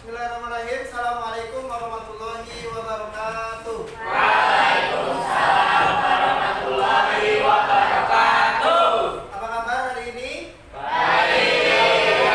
Bismillahirrahmanirrahim. Assalamualaikum warahmatullahi wabarakatuh. Waalaikumsalam warahmatullahi wabarakatuh. Apa kabar hari ini? Baik.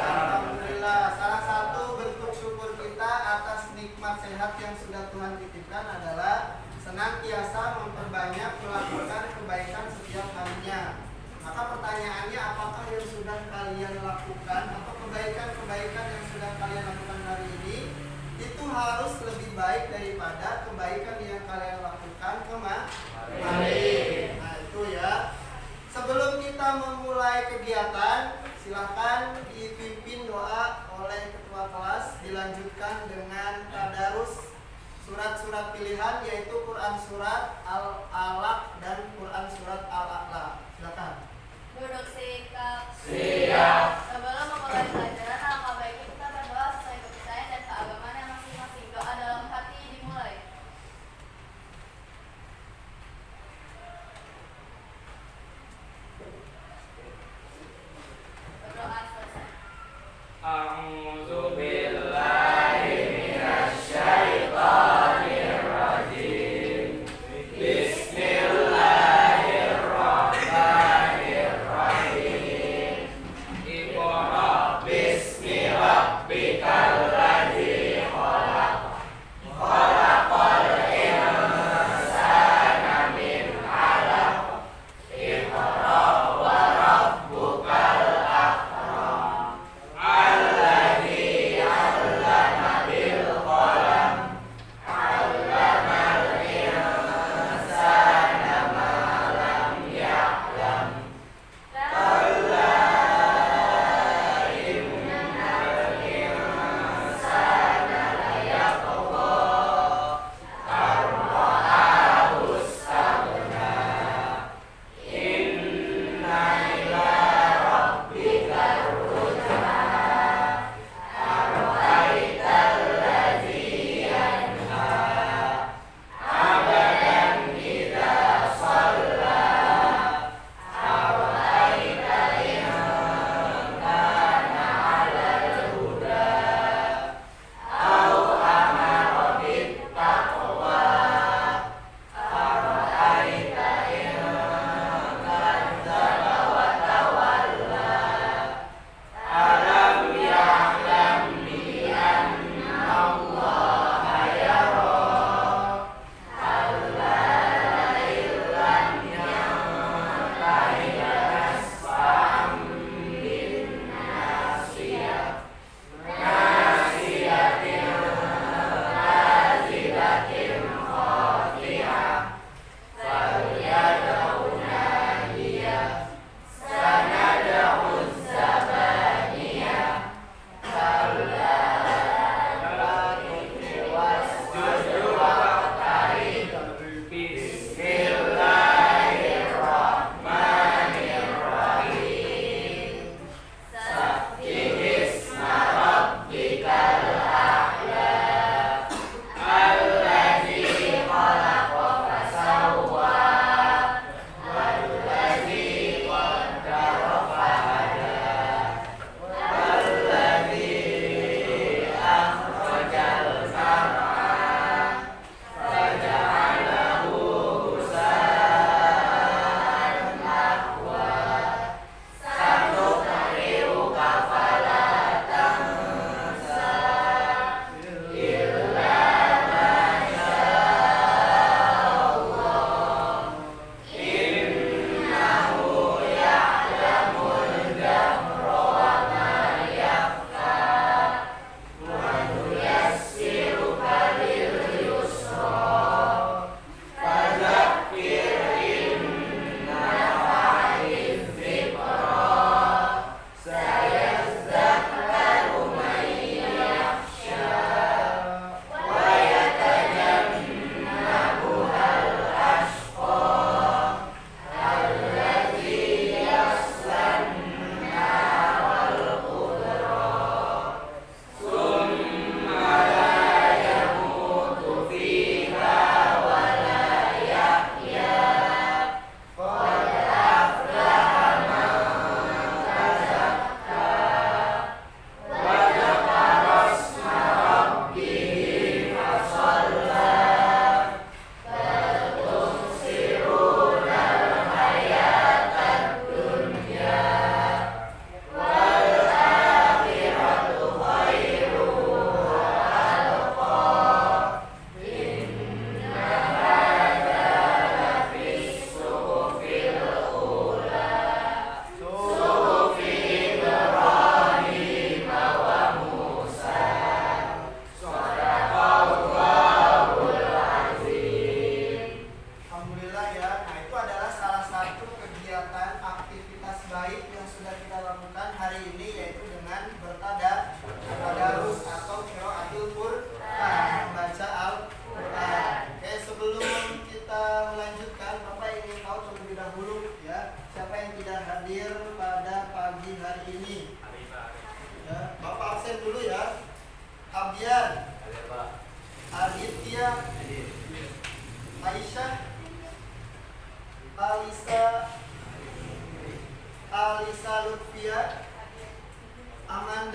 Alhamdulillah. Salah satu bentuk syukur kita atas nikmat sehat yang sudah Tuhan titipkan adalah senantiasa memperbanyak melakukan kebaikan setiap harinya. Maka pertanyaannya, apakah yang sudah kalian lakukan atau kebaikan-kebaikan yang sudah kalian lakukan hari ini itu harus lebih baik daripada kebaikan yang kalian lakukan kemarin. Nah itu ya. Sebelum kita memulai kegiatan, silakan dipimpin doa oleh ketua kelas, dilanjutkan dengan tadarus surat-surat pilihan yaitu Quran surat Al-Alaq dan Quran surat Al-A'la. Silakan. Duduk sikap. Siap. Sebelum memulai pelajaran, alangkah baiknya kita berdoa sesuai kepercayaan dan keagamaan yang masing-masing. Doa dalam hati dimulai. Berdoa selesai. A'udzu billahi minasyaitonir rajim. Bismillahirrahmanirrahim. Iqra bismi rabbikal ladzi khalaq. Khalaqal insana min 'alaq. Iqra wa rabbukal akram. Alladzi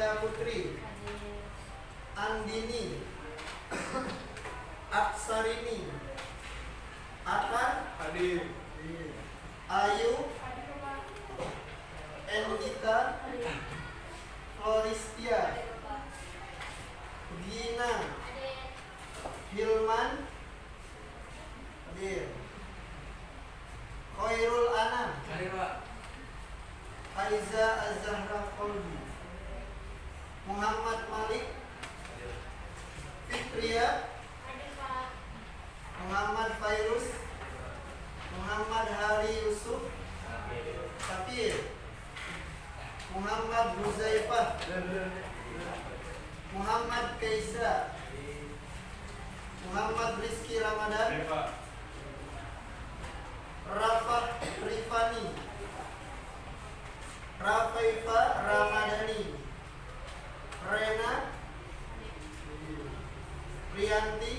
Amanda Putri, Andini, Aksarini, Akan, Hadir. Ayu, Endita, Floristia, Gina, Hilman, hadir. Khairul Anam, Hadir, Pak. Aiza Azahra Kolbi, Muhammad Malik, Fitria, Muhammad Fairuz, Muhammad Hari Yusuf, Sapir, Muhammad Huzaifah, Muhammad Kaisa, Muhammad Rizky Ramadan, Hadir, Pak. Rafah Rifani, Rafaifa Ramadhani, Rena, Priyanti,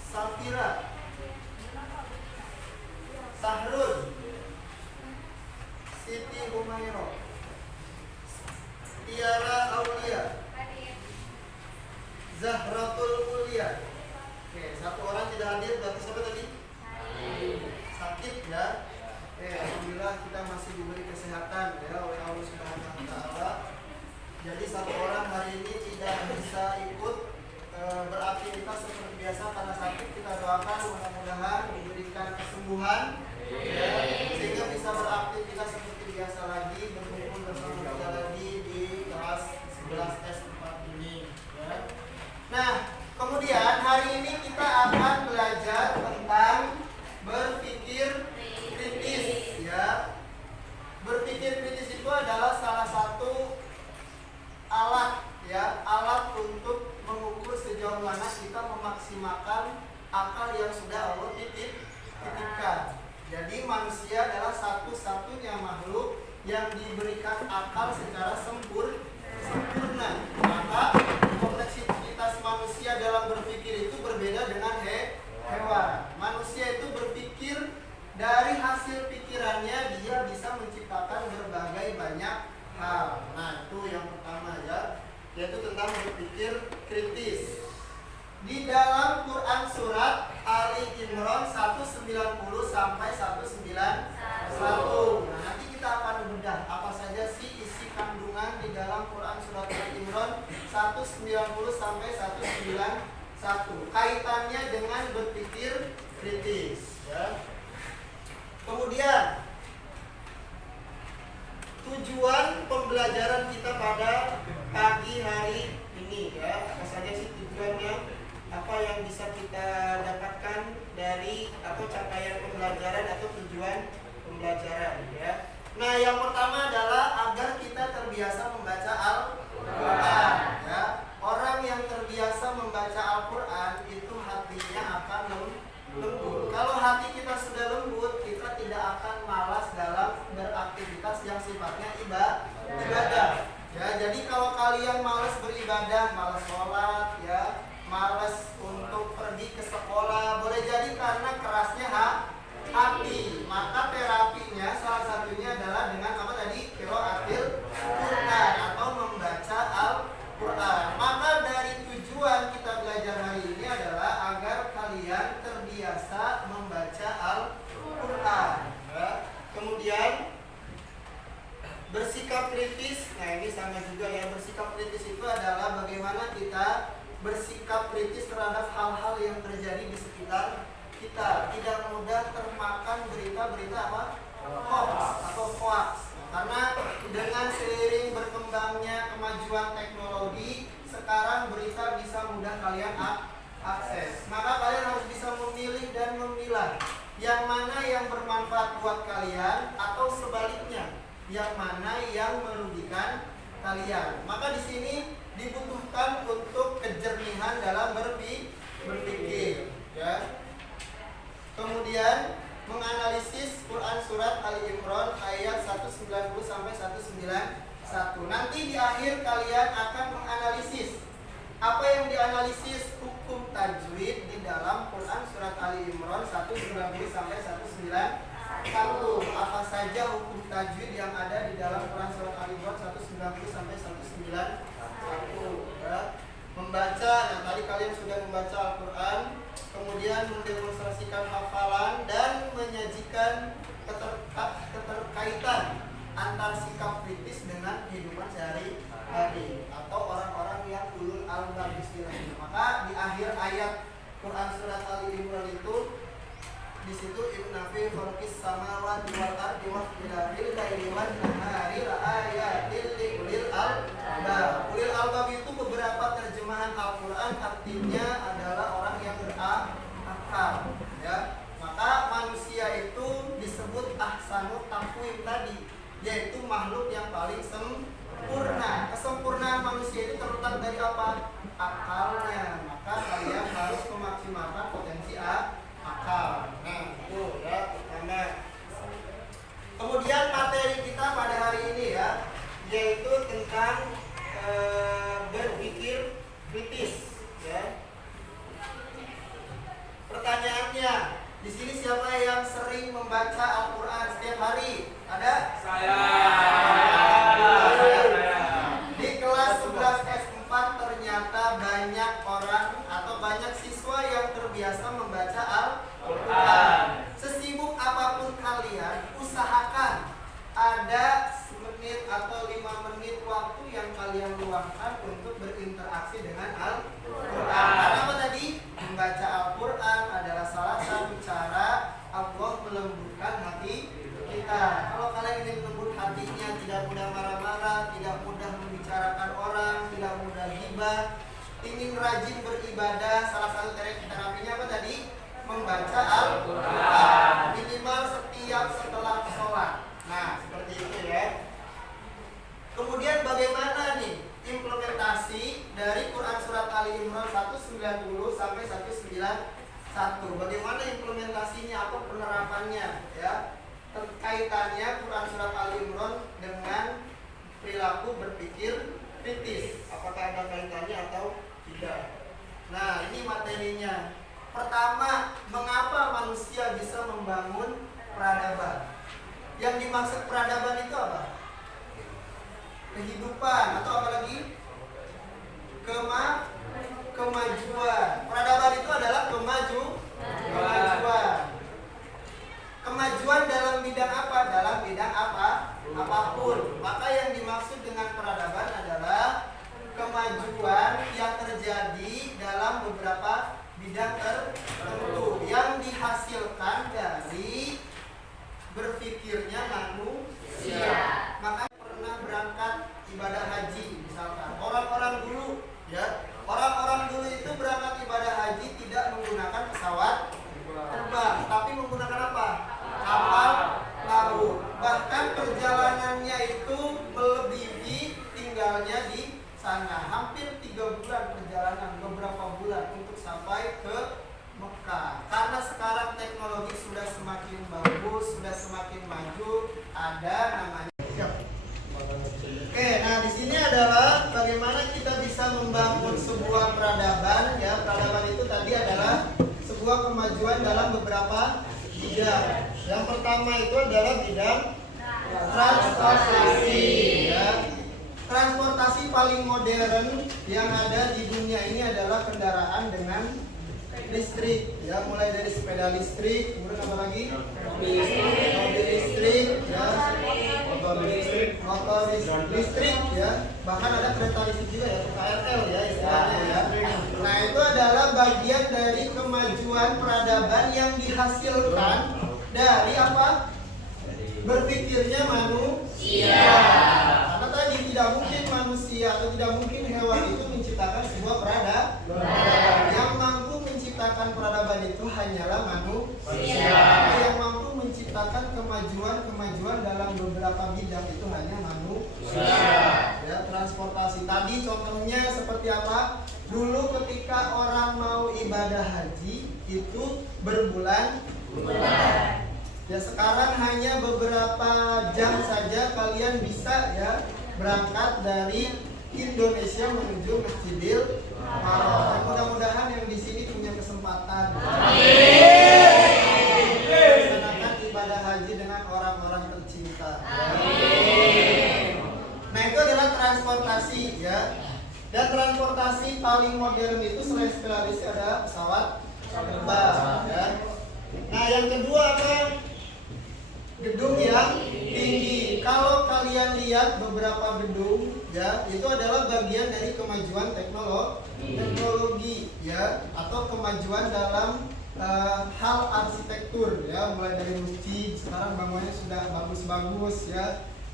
Safira, Sahrul, Siti Humairo, Tiara Aulia, Zahratul Mulia. Oke, satu orang tidak hadir, berarti siapa tadi? Sakit ya. Oke, alhamdulillah kita masih diberi kesehatan ya oleh Allah Subhanahu wa taala. Jadi satu orang hari ini tidak bisa ikut beraktivitas seperti biasa karena sakit. Kita doakan mudah-mudahan diberikan kesembuhan ya, sehingga bisa beraktivitas seperti biasa lagi, berkumpul bersama kita lagi di kelas 11S tempat ini ya. Nah, kemudian hari ini kita akan belajar tentang berpikir kritis ya. Berpikir kritis itu adalah salah satu alat ya, alat untuk mengukur sejauh mana kita memaksimalkan akal yang sudah Allah titipkan. Jadi manusia adalah satu-satunya makhluk yang diberikan akal secara sempurna. Maka kompleksitas manusia dalam berpikir itu berbeda dengan hewan. Manusia itu berpikir dari hasil pikirannya dia bisa menciptakan berbagai banyak hal. Nah, itu yang pertama ya, yaitu tentang berpikir kritis. Di dalam Quran surat Ali Imran 190 sampai 191. Nah, nanti kita akan bedah apa saja sih isi kandungan di dalam Quran surat Ali Imran 190 sampai 191. Kaitannya dengan berpikir kritis ya. Kemudian tujuan pembelajaran kita pada pagi hari ini ya, apa saja sih tujuannya, apa yang bisa kita dapatkan dari atau capaian pembelajaran atau tujuan pembelajaran ya. Nah, yang pertama adalah agar kita terbiasa membaca Al-Quran ya. Orang yang terbiasa membaca Al-Quran itu hatinya akan lembut. Kalau hati kita sudah lembut, kita tidak akan malas dalam beraktivitas yang sifatnya ibadah. Ya, jadi kalau kalian malas beribadah, malas sholat, ya, malas untuk pergi ke sekolah, boleh jadi karena kerasnya hati. Maka terapinya salah satunya adalah dengan apa tadi? Qiraatil Quran atau membaca Al-Quran. Maka dari tujuan kita belajar hari ini adalah agar kalian terbiasa membaca Al-Quran ya. Kemudian bersikap kritis. Nah, ini sama juga ya, bersikap kritis itu adalah bagaimana kita bersikap kritis terhadap hal-hal yang terjadi di sekitar kita, tidak mudah termakan berita-berita apa? Hoax atau hoax. Karena dengan seiring berkembangnya kemajuan teknologi, sekarang berita bisa mudah kalian akses. Maka kalian harus bisa memilih dan memilah yang mana yang bermanfaat buat kalian atau sebaliknya, yang mana yang merugikan kalian. Maka di sini dibutuhkan untuk kejernihan dalam berpikir ya. Kemudian menganalisis Quran surat Ali Imran ayat 190 sampai 191. Nanti di akhir kalian akan menganalisis apa yang dianalisis hukum tajwid di dalam Quran surat Ali Imran 190 sampai 191. Satu, apa saja hukum tajwid yang ada di dalam Quran surat Al Imran 190 sampai 191 ya. Membaca, nah tadi kalian sudah membaca Al-Quran, kemudian mendemonstrasikan hafalan dan menyajikan keterkaitan antar sikap kritis dengan kehidupan sehari-hari atau orang-orang yang ulul albab istilahnya. Maka di akhir ayat Quran surat Al Imran itu di situ inna fi khalqis samawati wal ardi wa ikhtilafil laili wan nahari laayatil liulil albab. Ulil albab itu beberapa terjemahan Al-Qur'an artinya adalah orang yang berakal ya. Maka manusia itu disebut ahsanut taqwim tadi, yaitu makhluk yang paling sempurna. Kesempurnaan manusia itu terletak dari apa? Akalnya. Maka kalian harus memaksimalkan potensi akal. Nah, itu ya pertama. Kemudian materi kita pada hari ini ya, yaitu tentang berpikir kritis ya. Pertanyaannya, di sini siapa yang sering membaca Al-Qur'an setiap hari? Ada? Saya. Di kelas 11 S4 ternyata banyak orang atau banyak siswa yang terbiasa membaca Al-Qur'an. Sesibuk apapun kalian, usahakan ada semenit atau 5 menit waktu yang kalian luangkan untuk berinteraksi dengan Al-Qur'an. Karena apa tadi? Membaca Al-Qur'an adalah salah satu cara Allah melembutkan hati kita. Kalau kalian ingin lembut hatinya, tidak mudah marah-marah, tidak mudah membicarakan orang, tidak mudah gibah, ingin rajin beribadah, salah satu terapinya apa tadi? Membaca Al-Qur'an minimal setiap setelah sholat. Nah, seperti itu ya. Kemudian bagaimana nih implementasi dari Quran surat Ali Imran 190 sampai 191? Bagaimana implementasinya, apa penerapannya ya? Kaitannya Quran surat Ali Imran dengan perilaku berpikir kritis. Apakah ada kaitannya atau tidak? Nah, ini materinya. Pertama, mengapa manusia bisa membangun peradaban? Yang dimaksud peradaban itu apa? Kehidupan atau apa lagi? Kemajuan. Peradaban itu adalah kemajuan. Kemajuan dalam bidang apa? Dalam bidang apa? Apapun. Maka yang dimaksud dengan peradaban adalah kemajuan yang terjadi dalam beberapa bidang tertentu yang dihasilkan dari berpikirnya manusia. Maka pernah berangkat ibadah haji misalkan. Orang-orang dulu ya, orang-orang dulu itu berangkat ibadah haji tidak menggunakan pesawat terbang, tapi menggunakan apa? Kapal laut. Bahkan perjalanannya itu melebihi tinggalnya di sana. Hampir 3 bulan perjalanan, beberapa bulan untuk sampai ke Mekah. Karena sekarang teknologi sudah semakin bagus, sudah semakin maju, ada namanya. Oke, nah di sini adalah bagaimana kita bisa membangun sebuah peradaban ya. Peradaban itu tadi adalah sebuah kemajuan dalam beberapa bidang. Yang pertama itu adalah bidang transportasi ya. Transportasi paling modern yang ada di dunia ini adalah kendaraan dengan listrik ya, mulai dari sepeda listrik, kemudian apa lagi? Mobil listrik ya, motor listrik ya, bahkan ada kereta listrik juga ya, KRL ya istilahnya ya. Nah, itu adalah bagian dari kemajuan peradaban yang dihasilkan dari apa? Berpikirnya manusia. Karena tadi tidak mungkin manusia atau tidak mungkin hewan itu menciptakan sebuah peradaban. Yang mampu menciptakan peradaban itu hanyalah manusia. Yang mampu menciptakan kemajuan dalam beberapa bidang itu hanya manusia. Ya, transportasi tadi contohnya seperti apa? Dulu ketika orang mau ibadah haji itu berbulan-bulan. Ya, sekarang hanya beberapa jam saja kalian bisa ya berangkat dari Indonesia menuju Masjidil Haram. Mudah-mudahan yang di sini punya kesempatan melaksanakan ibadah berhaji dengan orang-orang tercinta. Amin. Nah, itu adalah transportasi ya. Dan transportasi paling modern itu selain sepeda listrik ada pesawat terbang ya. Nah, yang kedua apa? Gedung yang tinggi. Kalau kalian lihat beberapa gedung ya, itu adalah bagian dari kemajuan teknologi ya, atau kemajuan dalam hal arsitektur ya, mulai dari masjid sekarang bangunannya sudah bagus-bagus ya,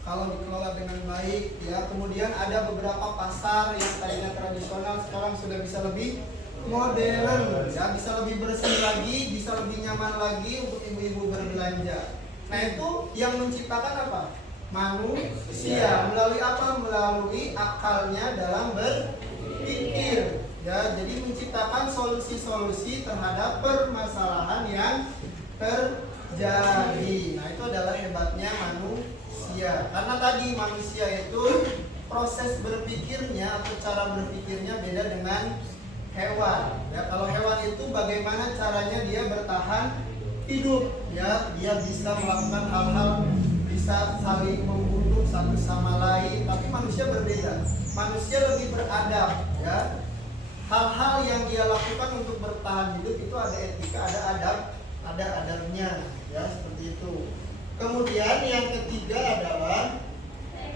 kalau dikelola dengan baik ya. Kemudian ada beberapa pasar yang tadinya tradisional sekarang sudah bisa lebih modern ya, bisa lebih bersih lagi, bisa lebih nyaman lagi untuk ibu-ibu berbelanja. Nah, itu yang menciptakan apa? Manusia. Melalui apa? Melalui akalnya dalam berpikir ya. Jadi menciptakan solusi-solusi terhadap permasalahan yang terjadi. Nah, itu adalah hebatnya manusia. Karena tadi manusia itu proses berpikirnya atau cara berpikirnya beda dengan hewan ya. Kalau hewan itu bagaimana caranya dia bertahan hidup ya, dia bisa melakukan hal-hal, bisa saling membunuh satu sama lain. Tapi manusia berbeda, manusia lebih beradab ya. Hal-hal yang dia lakukan untuk bertahan hidup itu ada etika, ada adab, ada adabnya ya, seperti itu. Kemudian yang ketiga adalah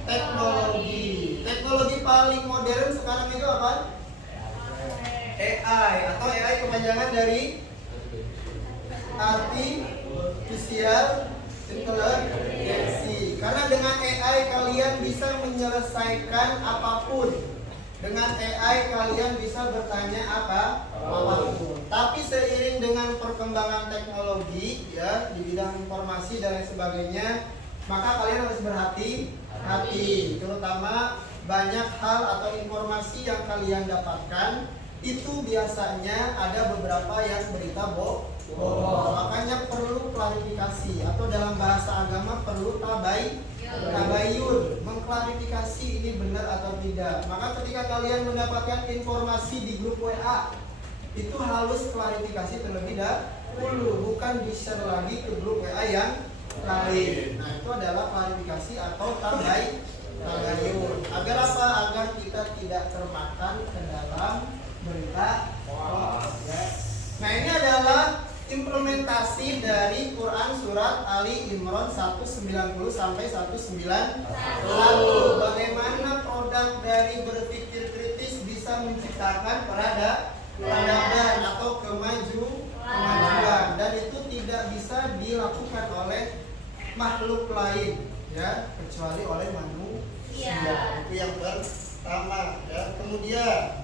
teknologi. Teknologi paling modern sekarang itu apa? AI, atau AI kepanjangan dari Artificial Intelligence. Karena dengan AI kalian bisa menyelesaikan apapun. Dengan AI kalian bisa bertanya apapun. Tapi seiring dengan perkembangan teknologi ya, di bidang informasi dan lain sebagainya, maka kalian harus berhati-hati. Terutama banyak hal atau informasi yang kalian dapatkan itu biasanya ada beberapa yang berita bohong. Makanya perlu klarifikasi, atau dalam bahasa agama perlu tabayun, mengklarifikasi ini benar atau tidak. Maka ketika kalian mendapatkan informasi di grup WA, itu harus klarifikasi terlebih dahulu, bukan di-share lagi ke grup WA yang lain. Nah, itu adalah klarifikasi atau tabayun. Agar apa? Agar kita tidak termakan ke dalam berita hoax ya. Nah, ini adalah implementasi dari Quran surat Ali Imran 190 sampai 191. Bagaimana produk dari berpikir kritis bisa menciptakan peradaban atau kemajuan, dan itu tidak bisa dilakukan oleh makhluk lain ya, kecuali oleh manusia. Itu yang pertama ya. Kemudian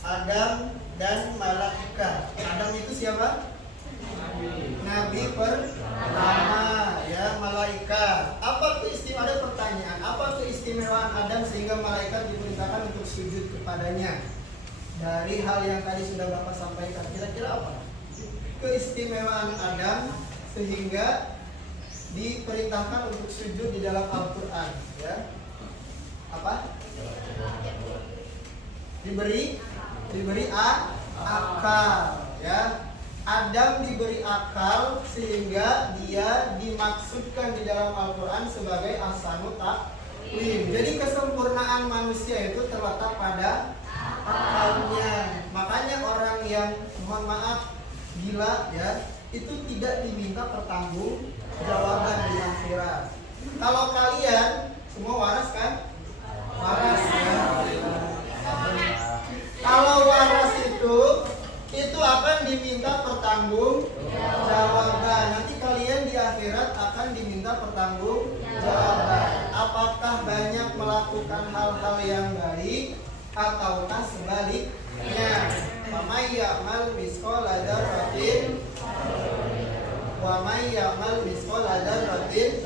Adam dan malaikat. Adam itu siapa? Nabi pertama ya. Malaikat. Apa keistimewaan? Ada pertanyaan. Apa keistimewaan Adam sehingga malaikat diperintahkan untuk sujud kepadanya? Dari hal yang tadi sudah Bapak sampaikan, kira-kira apa keistimewaan Adam sehingga diperintahkan untuk sujud di dalam Al-Quran ya? Apa? Diberi akal ya. Adam diberi akal sehingga dia dimaksudkan di dalam Al-Quran sebagai ahsanut taqwim. Jadi kesempurnaan manusia itu terletak pada akalnya. Makanya orang yang mohon maaf gila ya, itu tidak diminta pertanggungjawaban di akhirat. Kalau kalian semua waras kan? Waras ya. Kalau waras itu akan diminta pertanggungjawaban. Nanti kalian di akhirat akan diminta pertanggungjawaban. Apakah banyak melakukan hal-hal yang baik ataukah sebaliknya? Faman ya'mal misqala dzarratin wa may ya'mal misqala dzarratin.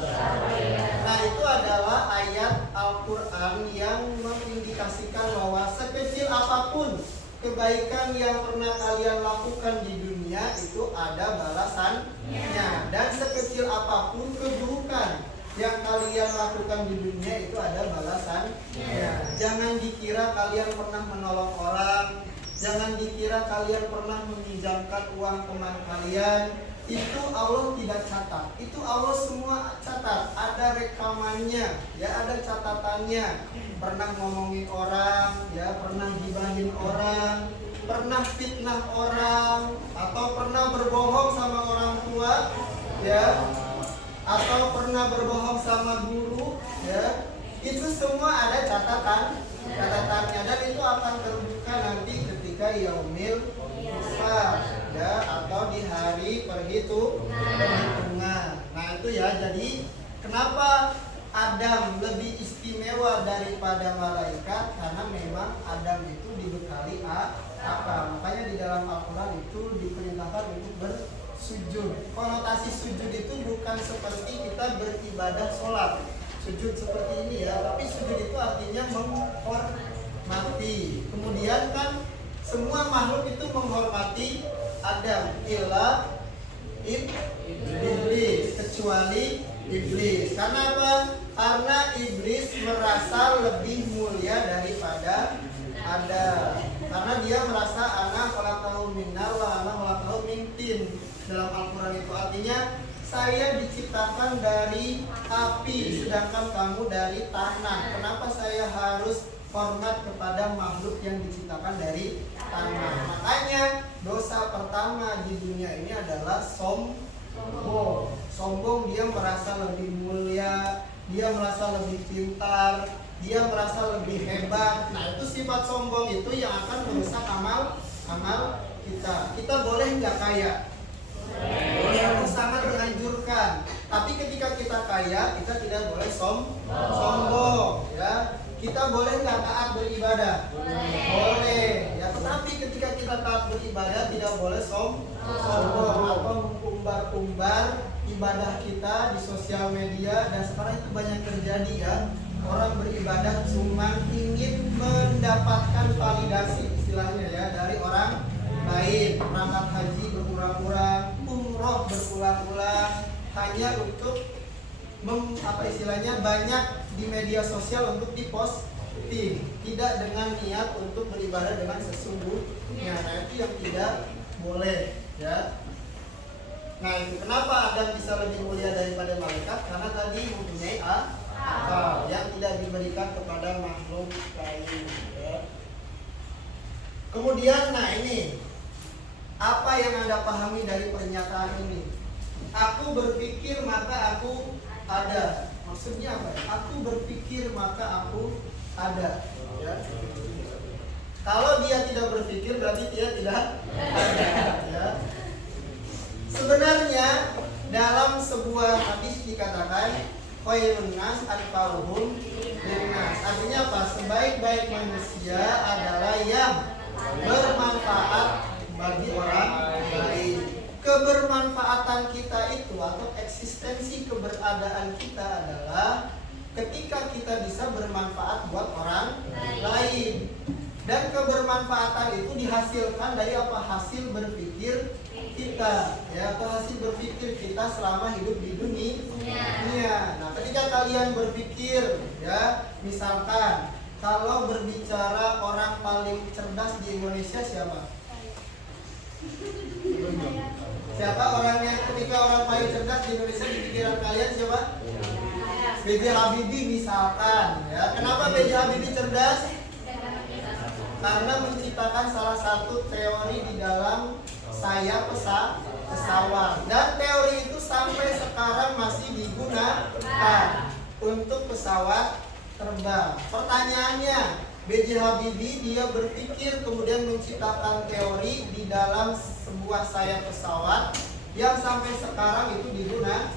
Nah, itu adalah ayat Al-Quran yang mengindikasikan bahwa sekecil apapun kebaikan yang pernah kalian lakukan di dunia itu ada balasannya, dan sekecil apapun keburukan yang kalian lakukan di dunia itu ada balasannya. Jangan dikira kalian pernah menolong orang, jangan dikira kalian pernah meminjamkan uang teman kalian, itu Allah tidak catat. Itu Allah semua catat. Ada rekamannya, ya, ada catatannya. Pernah ngomongin orang, ya, pernah gibahin orang, pernah fitnah orang, atau pernah berbohong sama orang tua, ya, atau pernah berbohong sama guru, ya. Itu semua ada catatannya, dan itu akan terbuka nanti ketika yaumil hisab, ya, atau di hari perhitungan. Nah itu ya, jadi kenapa Adam lebih istimewa daripada malaikat? Karena memang Adam itu dibekali akal. Makanya di dalam Al-Quran itu diperintahkan untuk bersujud. Konotasi sujud itu bukan seperti kita beribadah sholat, sujud seperti ini ya, tapi sujud itu artinya menghormati. Kemudian kan semua makhluk itu menghormati Adam, illa iblis, kecuali iblis. Karena apa? Karena iblis merasa lebih mulia daripada Adam. Karena dia merasa ana khalaqahu min nar wa ana khalaqahu min tin. Dalam Al-Quran itu artinya saya diciptakan dari api, sedangkan kamu dari tanah. Kenapa saya harus hormat kepada makhluk yang diciptakan dari tanah? Makanya dosa pertama di dunia ini adalah sombong. Sombong, dia merasa lebih mulia, dia merasa lebih pintar, dia merasa lebih hebat. Nah itu sifat sombong itu yang akan merusak amal kita. Kita boleh nggak kaya? Boleh, itu sangat dianjurkan. Tapi ketika kita kaya, kita tidak boleh sombong, ya. Kita boleh nggak taat beribadah? Boleh. Ya, tetapi ketika kita taat beribadah tidak boleh sombong atau mengumbar-umbar ibadah kita di sosial media. Dan sekarang itu banyak terjadi ya. Orang beribadah cuma ingin mendapatkan validasi istilahnya ya dari orang lain. Berangkat haji berulang-ulang, umroh berulang-ulang hanya untuk banyak di media sosial untuk diposting, tidak dengan niat untuk beribadah dengan sesungguhnya. Nah itu yang tidak boleh ya. Nah itu kenapa Adam bisa lebih mulia daripada malaikat? Karena tadi mempunyai akal yang tidak diberikan kepada makhluk lain ya. Kemudian nah ini apa yang Anda pahami dari pernyataan ini? Aku berpikir maka aku ada. Maksudnya apa? Aku berpikir maka aku ada. Ya. Kalau dia tidak berpikir berarti dia tidak ada. Ya. Sebenarnya dalam sebuah hadis dikatakan khairun nas anfa'uhum linnas. Artinya apa? Sebaik-baik manusia adalah yang bermanfaat bagi orang lain. Kebermanfaatan kita itu atau eksistensi keberadaan kita adalah ketika kita bisa bermanfaat buat orang lain. Dan kebermanfaatan itu dihasilkan dari apa? Hasil berpikir kita ya, atau hasil berpikir kita selama hidup di dunia. Nah, ketika kalian berpikir ya, misalkan kalau berbicara orang paling cerdas di Indonesia siapa? Siapa orangnya? Ketika orang paling cerdas di Indonesia di pikiran kalian siapa? B.J. Habibie misalkan ya. Kenapa B.J. Habibie cerdas? Karena menciptakan salah satu teori di dalam sayap pesawat. Dan teori itu sampai sekarang masih digunakan untuk pesawat terbang. Pertanyaannya, B.J. Habibie dia berpikir kemudian menciptakan teori di dalam sebuah sayap pesawat yang sampai sekarang itu digunakan.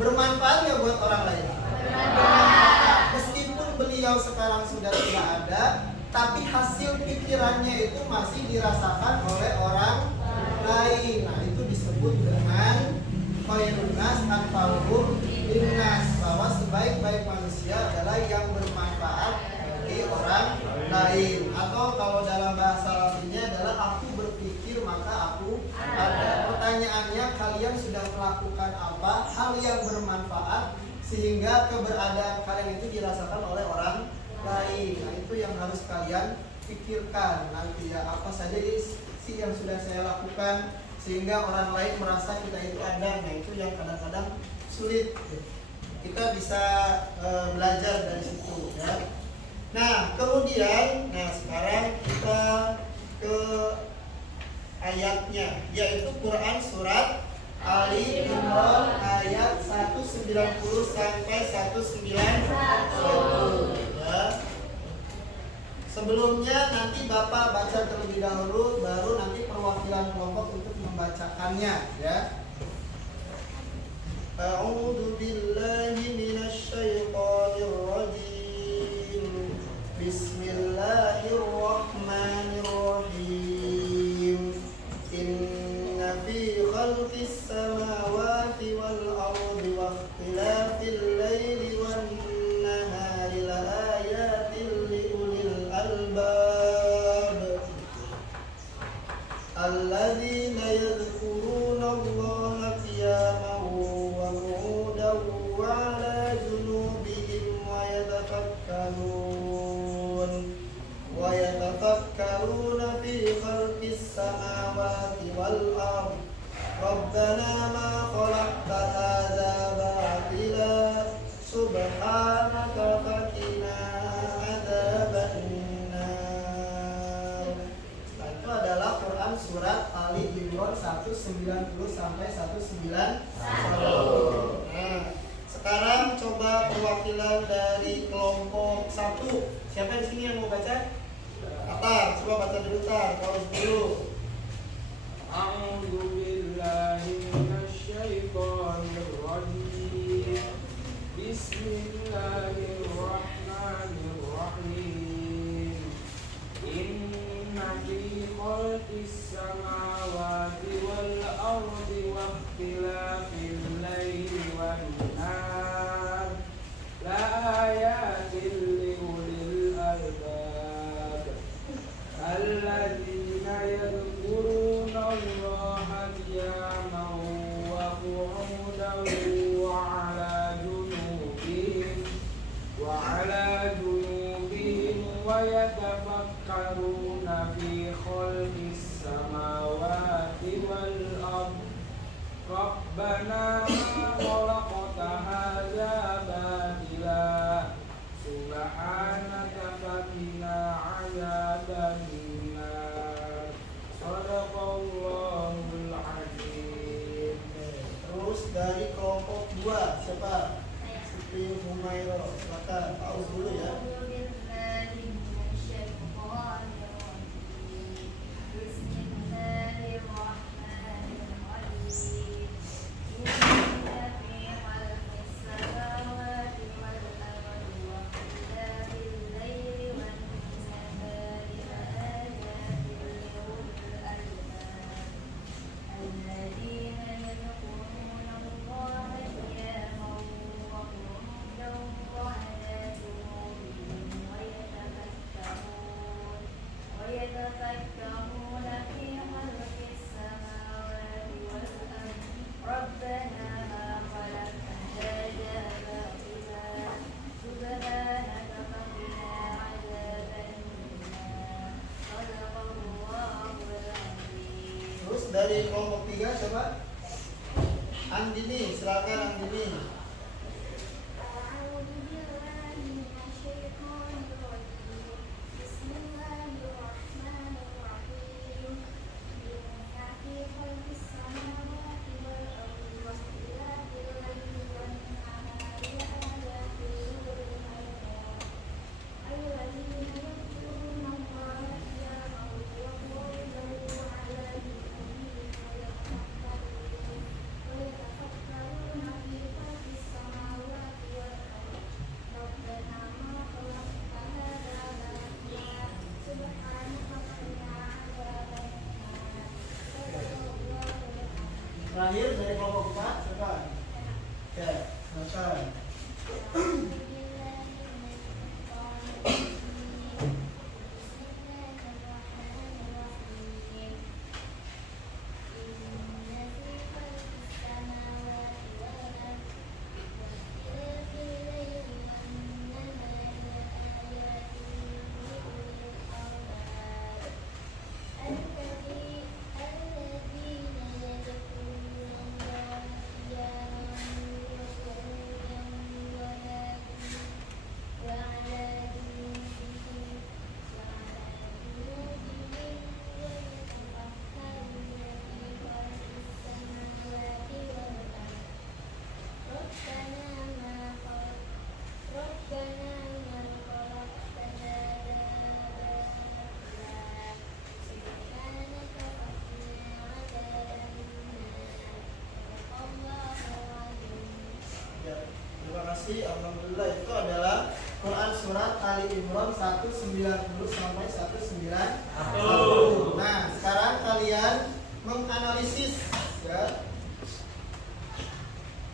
Bermanfaat nggak buat orang lain? Bermanfaat. Meskipun beliau sekarang sudah tidak ada, tapi hasil pikirannya itu masih dirasakan oleh orang lain. Nah itu disebut dengan khairun nas anfa'uhum linnas, bahwa sebaik-baik manusia adalah yang bermanfaat bagi orang lain. Atau kalau dalam bahasa latinnya adalah aku berpikir maka aku ada. Pertanyaannya, kalian sudah melakukan apa hal yang bermanfaat sehingga keberadaan kalian itu dirasakan oleh orang lain? Nah itu yang harus kalian pikirkan nanti ya, apa saja sih yang sudah saya lakukan sehingga orang lain merasa kita itu ada. Nah itu yang kadang-kadang sulit. Kita bisa belajar dari situ ya. Nah kemudian, sekarang kita ke ayatnya, yaitu Quran surat Ali Imran ayat 190 sampai 191 ya. Sebelumnya nanti Bapak baca terlebih dahulu, baru nanti perwakilan kelompok untuk membacakannya ya. A'udzu billahi minasy syaithanir rajim. Bismillahirrahmanirrahim. Inna fi khalqis samawati wal ardi wa ikhtilafil laili wan nahari laayatin liulil albab alladzina yadhkuruna Allaha qiyaman wa qu'udan wa 'ala junubihim wa yatafakkaruna fi khalqis samawati wal ardi Rabbana ma khalaqta hadza batila subhanaka faqina adzabannar. Itu adalah Quran surat Ali Imran 190 sampai 191. Nah, sekarang coba perwakilan dari kelompok 1. Siapa di sini yang mau baca? Atar, coba baca dulu Tar, kalau dulu. A'udzu billahi minasy syaithanir rajim. Bismillahirrahmanirrahim. Inna fi khalqis samawati wal ardi wa ikhtilafil laili wan nahar la ayatin liulil albab alladzina yadhkuruna Allaha qiyaman wa qu'udan wa 'ala junubihim wa yatafakkaruna fi khalqis samawati wal ardi Rabbana ma khalaqta hadza batila subhanaka faqina 'adzabannar. Shadaqallahul 'azim. Terus dari kelompok 2 siapa? Siti Humairo, silakan. Tahu dulu ya. Dari kelompok 3 siapa? Andini, silakan Andini. Terakhir dari kelompok 4 siapa? Oke, silakan. kasih. Alhamdulillah, itu adalah Quran surat Ali Imran 190 sampai 191. Nah, sekarang kalian menganalisis ya.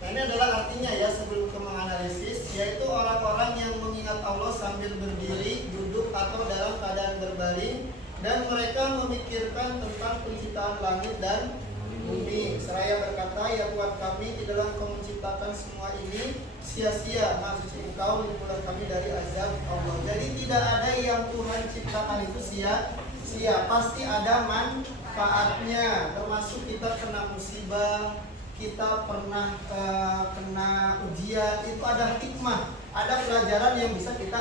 Nah, ini adalah artinya ya sebelum ke menganalisis, yaitu orang-orang yang mengingat Allah sambil berdiri, duduk atau dalam keadaan berbaring, dan mereka memikirkan tentang penciptaan langit dan bumi. Seraya berkata, ya Tuhan kami, tidaklah Engkau menciptakan semua ini sia-sia, maha suci Engkau lindungilah kami dari azab Allah. Jadi tidak ada yang Tuhan ciptakan itu sia-sia, pasti ada manfaatnya. Termasuk kita kena musibah, kita pernah kena ujian, itu ada hikmah, ada pelajaran yang bisa kita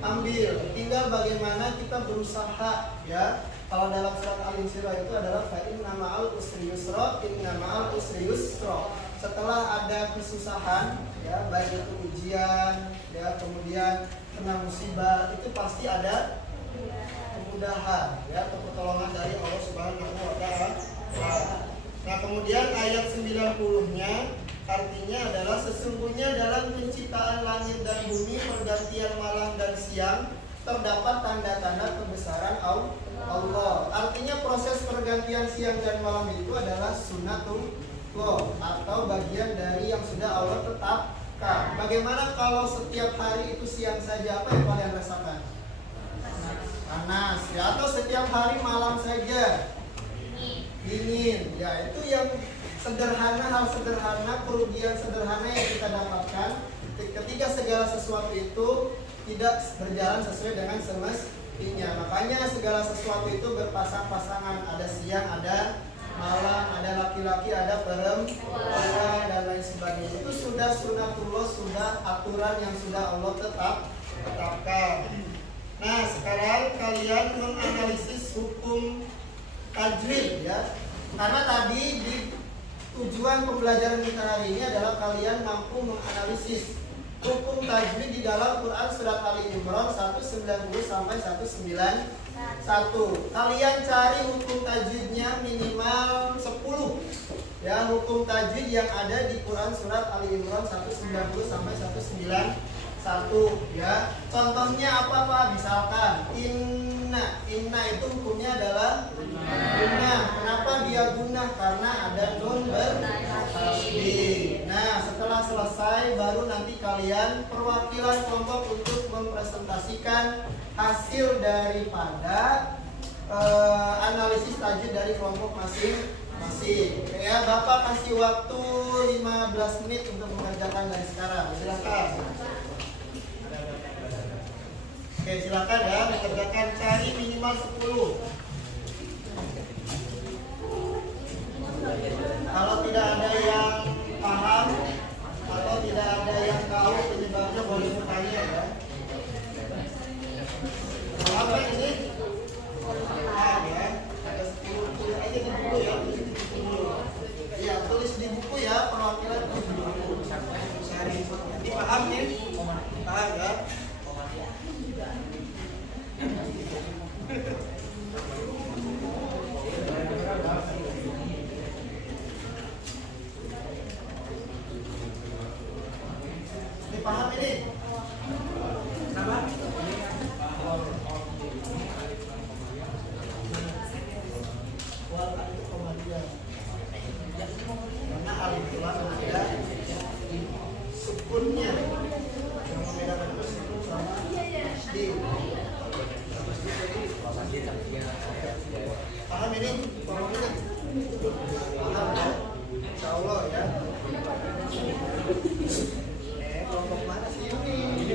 ambil. Tinggal bagaimana kita berusaha ya. Kalau dalam surat Al-Insyirah itu adalah fa inna ma'al usri yusra, inna ma'al usri yusra. Setelah ada kesusahan ya, baik itu ujian ya, kemudian kena musibah, itu pasti ada kemudahan ya, atau pertolongan dari Allah Subhanahu wa taala. Nah, kemudian ayat 90-nya artinya adalah sesungguhnya dalam penciptaan langit dan bumi, pergantian malam dan siang, terdapat tanda-tanda kebesaran Allah. Artinya proses pergantian siang dan malam itu adalah sunnatullah atau bagian dari yang sudah Allah tetapkan. Bagaimana kalau setiap hari itu siang saja, apa yang kalian rasakan? Panas ya, atau setiap hari malam saja dingin ya, itu yang sederhana, hal sederhana, kerugian sederhana yang kita dapatkan ketika segala sesuatu itu tidak berjalan sesuai dengan semestinya. Makanya segala sesuatu itu berpasang-pasangan, ada siang, ada malam, ada laki-laki, ada perempuan dan lain sebagainya. Itu sudah sunatullah, sudah aturan yang sudah Allah tetapkan. Nah, sekarang kalian menganalisis hukum tajwid ya, karena tadi di tujuan pembelajaran kita hari ini adalah kalian mampu menganalisis hukum tajwid di dalam Quran surat Ali Imran 190 sampai 191. Kalian cari hukum tajwidnya minimal 10 ya, hukum tajwid yang ada di Quran surat Ali Imran 190 sampai 191 ya. Contohnya apa Pak? Misalkan inna itu hukumnya adalah gunnah. Kenapa dia gunnah? Karena ada nun bertasydid. Nah, setelah selesai baru nanti kalian perwakilan kelompok untuk mempresentasikan hasil daripada analisis tajwid dari kelompok masing-masing. Ya, Bapak kasih waktu 15 menit untuk mengerjakan dari sekarang. Silakan. Oke, silakan ya, mengerjakan, cari minimal 10. Kalau tidak ada yang paham atau tidak ada yang tahu penyebabnya, boleh bertanya ya. Apa ini? Paham ya? Ada 10 aja di buku ya. Ya, tulis di buku ya, perwakilan tulis di buku. Cari. Jadi paham nih? Paham ya? Paham ini? Kenapa? Wal itu komadian. Karena alif lam ada sukunnya. Yang membedakan itu sukun sama tasydid. Paham ini? Paham ini? Paham ya? Insyaallah ya. Kelompok mana sih ini?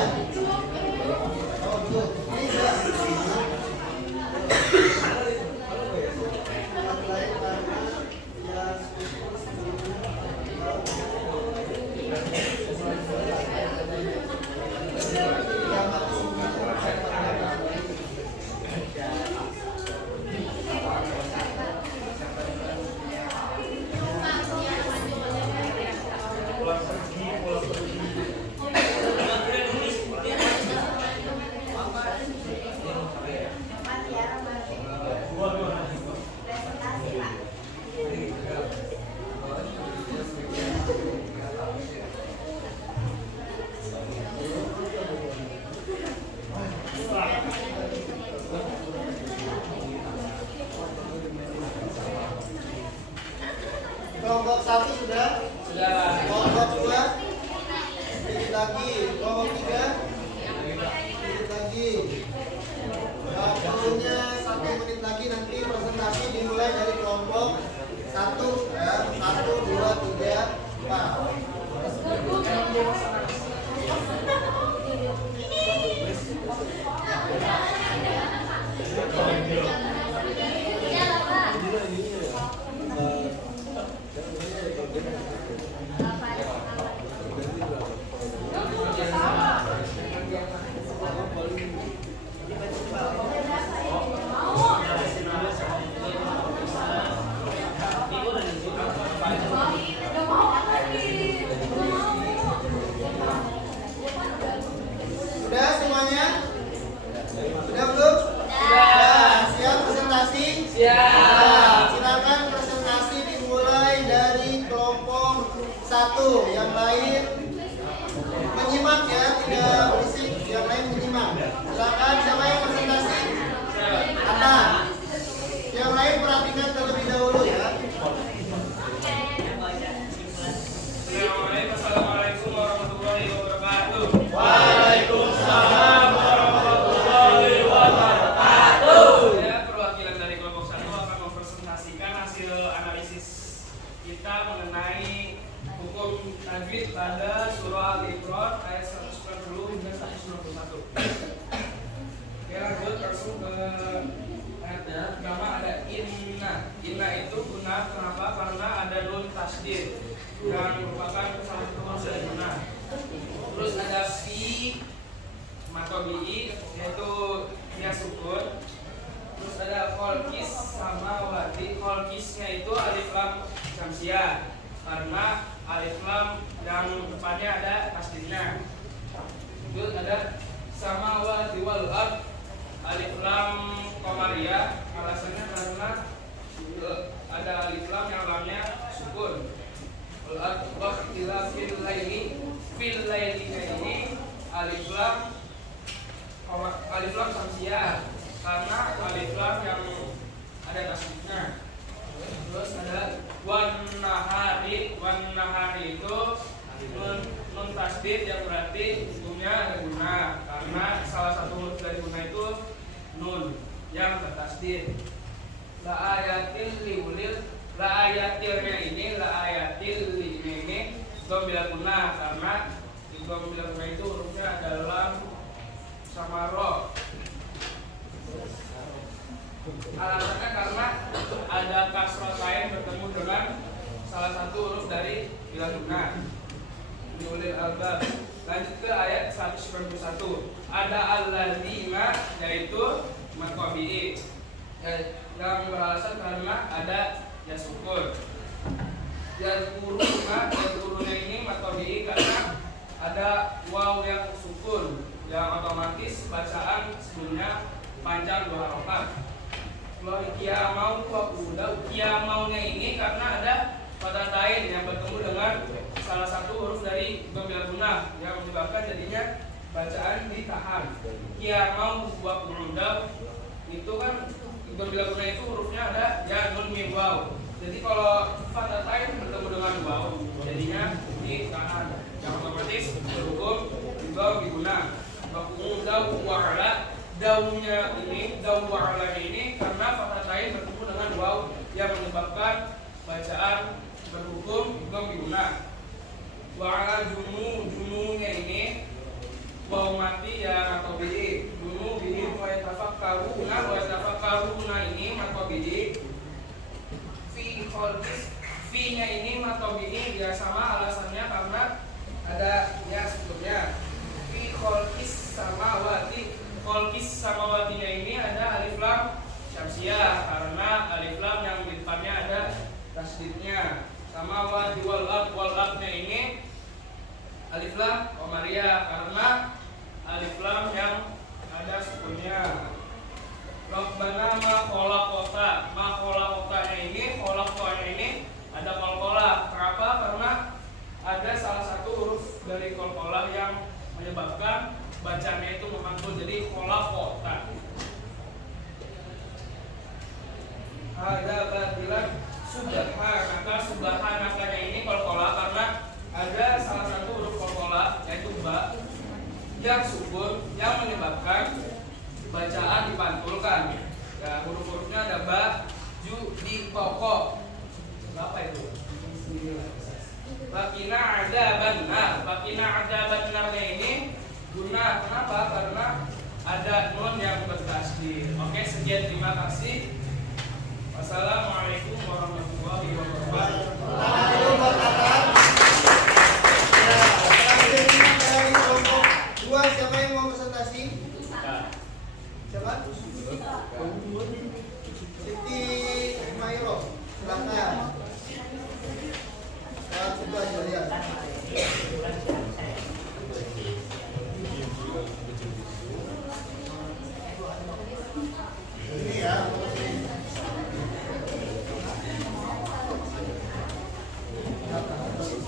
Oh, duduk. Ini enggak. Kelompok 1 sudah? Sudah. Kelompok 2 sedikit lagi. Kelompok 3 sedikit lagi. Waktunya 1 menit lagi, nanti presentasi dimulai dari kelompok 1 ya. 1, 2, 3, 4. Sudah semuanya? Sudah belum? Sudah. Siap presentasi? Siap. Silakan presentasi dimulai dari kelompok 1. Yang lain menyimak ya, tidak berisik. Yang lain menyimak. Silakan, siapa yang presentasi? Atta. Yang lain perhatikan terlebih dahulu ya. Assalamualaikum warahmatullahi wabarakatuh. Waalaikumsalam warahmatullahi wabarakatuh. Saya perwakilan dari kelompok 1 akan mempresentasikan hasil analisis kita mengenai hukum tajwid pada surah Al-Imran ayat 190 hingga 191. Oke, lanjut langsung ke ayatnya. Pertama ada inna. Inna itu guna kenapa? Karena ada nun tasdid yang merupakan salah satu huruf dari guna. Terus ada fi matobi'i yaitu dia sukun. Terus ada kolkis sama wati. Kolkisnya itu alif lam syamsiah karena alif lam yang depannya ada tasdidnya. Terus ada sama wati wal ard alif lam qamariyah. Alasannya karena ada alif lam yang lamnya sukun. Wal ard wa ikhtilaf fil laili ini alif lam samsiah karena alif lam yang ada tasdidnya. Terus ada wan nahari itu nun tasdid yang berarti hukumnya ada guna karena salah satu huruf dari guna itu nun yang bertasdid. La ayatil liulil, la ayatilnya ini dom bila guna karena dom bila guna itu hurufnya adalah sama ro. Alasannya karena ada kasrotain bertemu dengan salah satu huruf dari bila guna. Liulil albab. Lanjut ke ayat 191. Ada alladzina yaitu maqabi'i yang beralasan karena ada ya sukun. Yazkuruna ini maqabi'i karena ada waw yang sukun yang otomatis bacaan sebelumnya panjang 2 harokat. Kalau kiamau kiamaunya ini karena ada fatatain yang bertemu dengan salah satu huruf dari dhamir guna yang menyebabkan jadinya bacaan ditahan. Kiamau wa qudau itu kan dhamir guna itu hurufnya ada ya nun mim waw. Jadi kalau fatatain bertemu dengan waw jadinya ditahan. Yang otomatis berhukum juga diguna. Wa qudau wa ala daunya ini daw wa ala ini karena fatatain bertemu dengan waw yang menyebabkan bacaan berhukum juga diguna. Wa ala jumunya ini Wa mati ya matobi'i dulu bihi wa yatafakkaruna ini matobi'i fi khalqis fi-nya ini matobi'i ya sama alasannya karena ada ya sebelumnya fi khalqis samawatinya ini ada alif lam syamsiyah karena alif lam yang di depannya ada tasdidnya. Samawati wal ardnya ini alif lam qamariyah karena alif lam yang ada sukunnya. Rabbana ma khalaqta ini ada qalqalah. Kenapa? Karena ada salah satu huruf dari qalqalah yang menyebabkan bacanya itu memantul jadi khalaqta. Ada batilan subhanaka ini qalqalah karena ada salah satu huruf qalqalah yaitu ba yang sukun yang menyebabkan bacaan dipantulkan. Ya, huruf-hurufnya ada ba, ju, di, pokok. Berapa itu? Bakina ada benar ini guna. Kenapa? Karena ada nun yang bertasdid. Oke, sekian, terima kasih. Wassalamualaikum warahmatullahi wabarakatuh. Dari kelompok 2 siapa yang mau presentasi? Siapa? Siti Mairo, silakan. Coba aja lihat. Ini ya.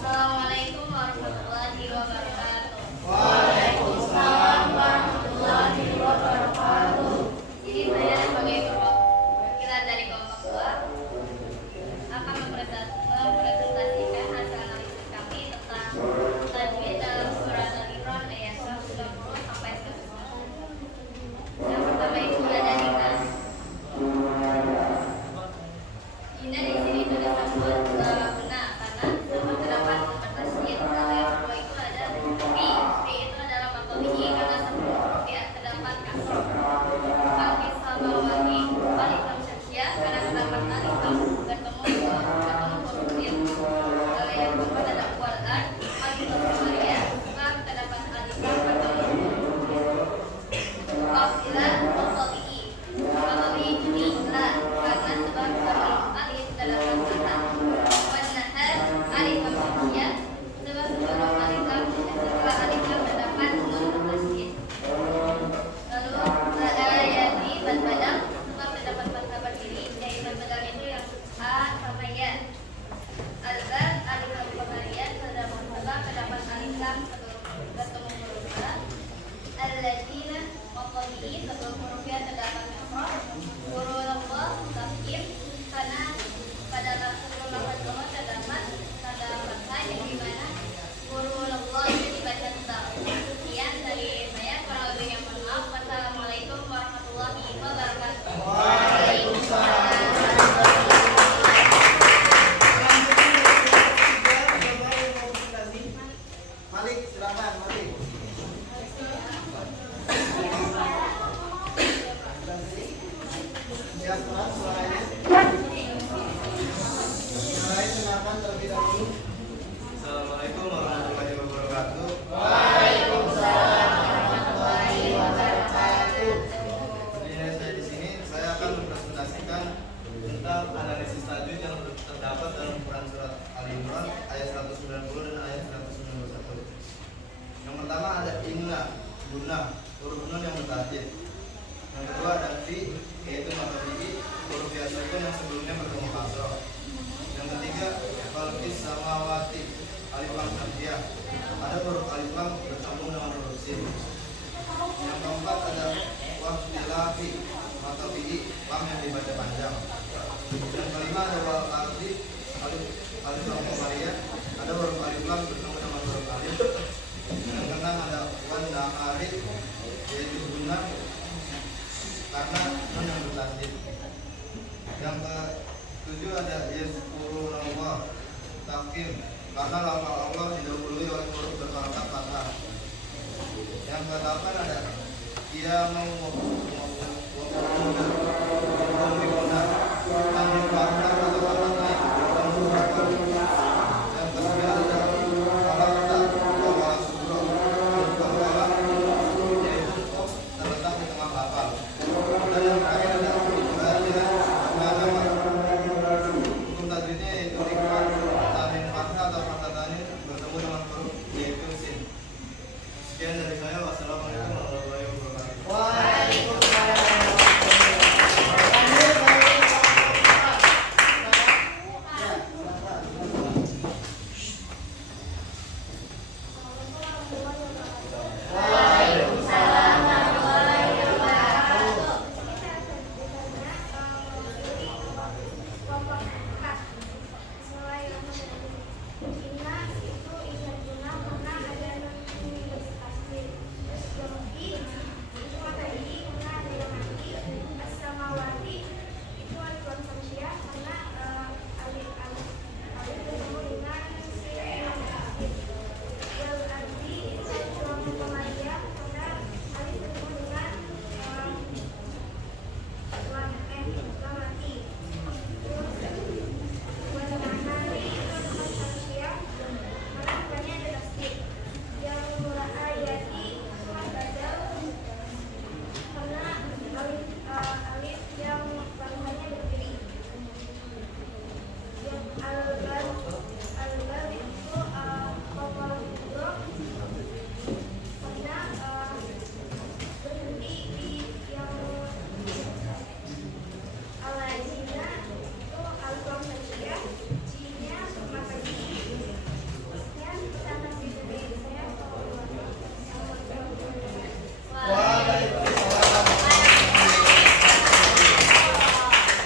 Assalamualaikum warahmatullahi wabarakatuh. Waalaikumsalam warahmatullahi wabarakatuh. Jadi saya sebagai perwakilan dari kelompok 2 akan mempresentasikan hasil analisis kami tentang tajwid dalam surat Al-Imran ayat 190 sampai 191. Yang pertama itu ada Dina. Dina di sini itu disebut benar karena sebab terdapat bertasydid. Kalau yang kedua itu ada fi itu adalah matobi'i karena sebelum huruf ya terdapat kasroh. Alif samawati alif lam syamsiyah karena terdapat alif lam bertemu huruf sin. Kalau yang keempat ada wal ard alif lam qamariyah lam terdapat alif lam bertemu Qafila matobi'i ini la karena sebab sebelum alif terdapat kata wan nahar alif lam syamsiyah sebab sebelum alif lam setelah alif lam terdapat nun bertasydid. Lalu ayati bad badal sebab terdapat bad berdiri yaitu badal itu yang a sampai ya. Al-bad alif lam qamariyah terdapat alif lam bertemu huruf ba. Alladzina maqadi'i sebelum hurufnya terdapat kasrah. Qurulullah tafkhim karena pada sebelum lafaz Allah terdapat tanda fathah yang dimana qurulullah itu dibaca tebal. Sekian dari saya, kurang lebihnya mohon maaf. Wassalamualaikum warahmatullahi wabarakatuh. Waalaikumsalam. Malik, silakan Malik. Yang keras suaranya. Mulai silakan terlebih dahulu. Assalamualaikum warahmatullahi wabarakatuh. Waalaikumsalam warahmatullahi wabarakatuh. Saya di sini saya akan mempresentasikan tentang analisis tajwid yang terdapat dalam Quran surat Al-Imran ayat 190 dan ayat 191. Yang pertama ada inna, guna, huruf nun yang bertasydid. Yang kedua ada fi, yaitu matobi'i, huruf ya sukun yang sebelumnya bertemu kasroh. Yang ketiga khalqis samawati, alif lam syamsiyah. Ada huruf alif lam bersambung dengan huruf sin. Yang keempat ada wahtilafi, matobi'i, lam yang dibaca panjang. Yang kelima ada wal ardi, alif lam qamariyah. Ada huruf alif lam bertemu dengan huruf alif. Yang keenam ada wan nahari, yaitu guna karena nun yang bertasydid. Yang ketujuh ada yazkurullah tafkhim karena lafal Allah didahului oleh huruf berpangkat fathah. Yang ke-8 ada ia hukum tajwidnya yaitu nikmat, tanin fathah atau fathah tanin bertemu dengan huruf yaitu sin. Sekian dari saya. Wassalamualaikum warahmatullahi wabarakatuh. Waalaikumsalam. Waalaikumsalam warahmatullahi wabarakatuh.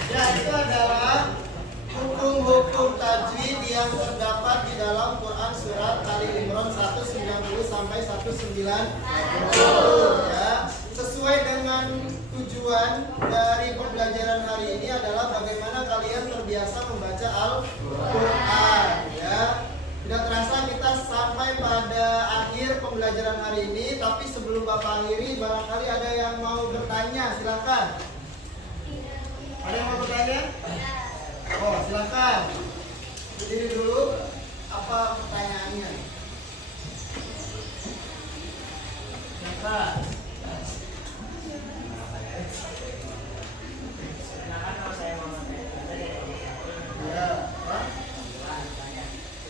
Ya, itu adalah hukum-hukum tajwid yang terdapat di dalam Quran surat Ali Imran 190 sampai 190 ya. Sesuai dengan tujuan dari pembelajaran hari ini adalah bagaimana kalian terbiasa membaca Al-Quran ya. Tidak terasa kita sampai pada akhir pembelajaran hari ini, tapi sebelum Bapak akhiri barangkali ada yang mau bertanya, silakan. Ada yang mau bertanya? Oh, silakan. Berdiri dulu. Apa pertanyaannya? Silakan. Ya, Pak.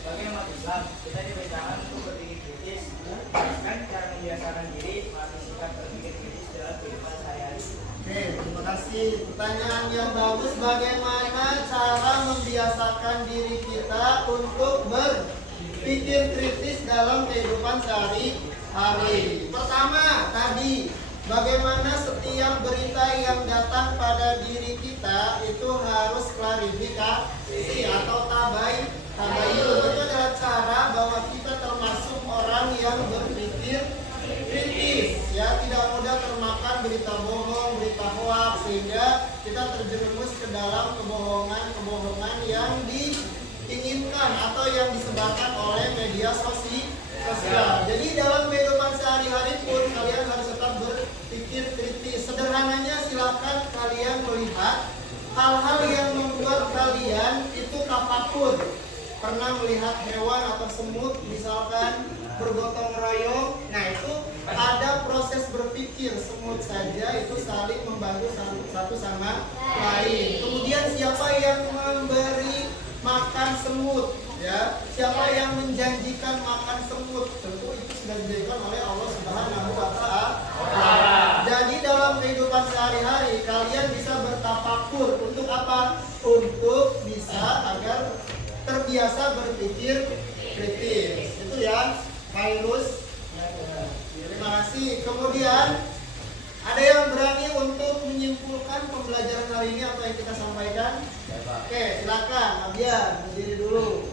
Sebagai umat Islam, kita diperintahkan untuk berpikir kritis, kan cara membiasakan diri melatih sikap berpikir kritis dalam kehidupan sehari-hari. Oke, terima kasih. Pertanyaan yang bagus, bagaimana cara membiasakan diri kita untuk berpikir kritis dalam kehidupan sehari-hari? Pertama, tadi bagaimana setiap berita yang datang pada diri kita itu harus klarifikasi atau tabayun. Itu adalah cara bahwa kita termasuk orang yang berpikir kritis, ya, tidak mudah termakan berita bohong, berita hoax, sehingga kita terjerumus ke dalam kebohongan yang diinginkan atau yang disebarkan oleh media sosial. Jadi dalam kehidupan sehari-hari pun kalian harus tetap berpikir kritis. Sederhananya silakan kalian melihat hal-hal yang membuat kalian itu tafakur. Pernah melihat hewan atau semut misalkan bergotong royong, nah itu ada proses berpikir. Semut saja itu saling membantu satu sama lain. Kemudian siapa yang memberi makan semut, ya, siapa yang menjanjikan makan semut, tentu itu sudah diberikan oleh Allah Subhanahu wa Ta'ala. Jadi dalam kehidupan sehari-hari kalian bisa bertafakur untuk apa? Untuk bisa agar terbiasa berpikir kritis. Itu ya, Virus. Terima kasih. Kemudian ada yang berani untuk menyimpulkan pembelajaran hari ini apa yang kita sampaikan? Oke, silakan. Abian, berdiri dulu.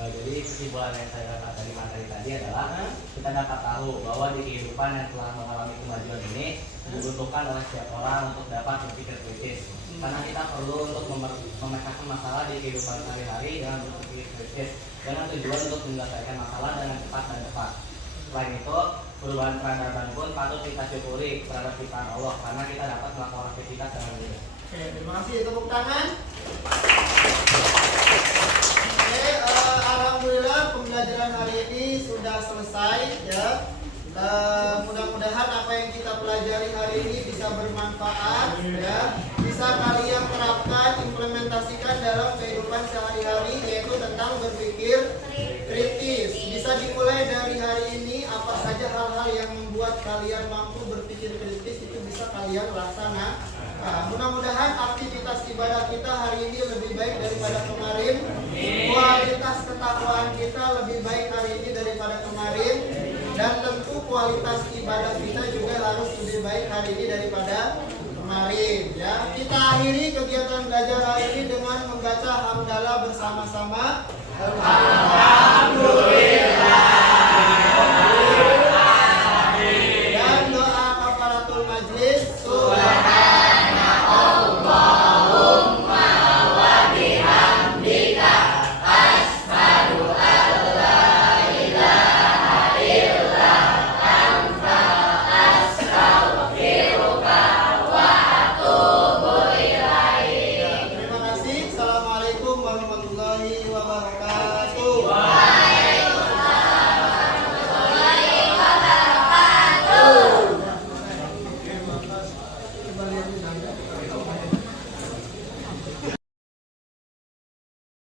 Jadi kesimpulan yang saya katakan di materi tadi adalah kita dapat tahu bahwa di kehidupan yang telah mengalami kemajuan ini dibutuhkan oleh setiap orang untuk dapat berpikir kritis. Karena kita perlu untuk memecahkan masalah di kehidupan sehari-hari dengan berpikir kritis dengan tujuan untuk menyelesaikan masalah dengan cepat dan tepat. Selain itu, perubahan peradaban pun patut kita syukuri terhadap ciptaan Allah karena kita dapat melakukan aktivitas dengan mudah. Oke, terima kasih. Tepuk tangan. Oke, alhamdulillah pembelajaran hari ini sudah selesai ya. Mudah-mudahan apa yang kita pelajari hari ini bisa bermanfaat ya, bisa kalian terapkan, implementasikan dalam kehidupan sehari-hari, yaitu tentang berpikir kritis. Bisa dimulai dari hari ini, apa saja hal-hal yang membuat kalian mampu berpikir kritis itu bisa kalian laksanakan. Nah, mudah-mudahan aktivitas ibadah kita hari ini lebih baik daripada kemarin. Kualitas ketakwaan kita lebih baik hari ini daripada kemarin. Dan tentu kualitas ibadah kita juga harus lebih baik hari ini daripada kemarin ya. Kita akhiri kegiatan belajar hari ini dengan membaca hamdalah bersama-sama. Alhamdulillah. Dan doa kafaratul majlis. Subhanakallahumma wa bihamdika asyhadu an la ilaha illa anta astaghfiruka wa atubu ilaik. Terima kasih. Assalamualaikum warahmatullahi wabarakatuh. Waalaikumsalam warahmatullahi wabarakatuh.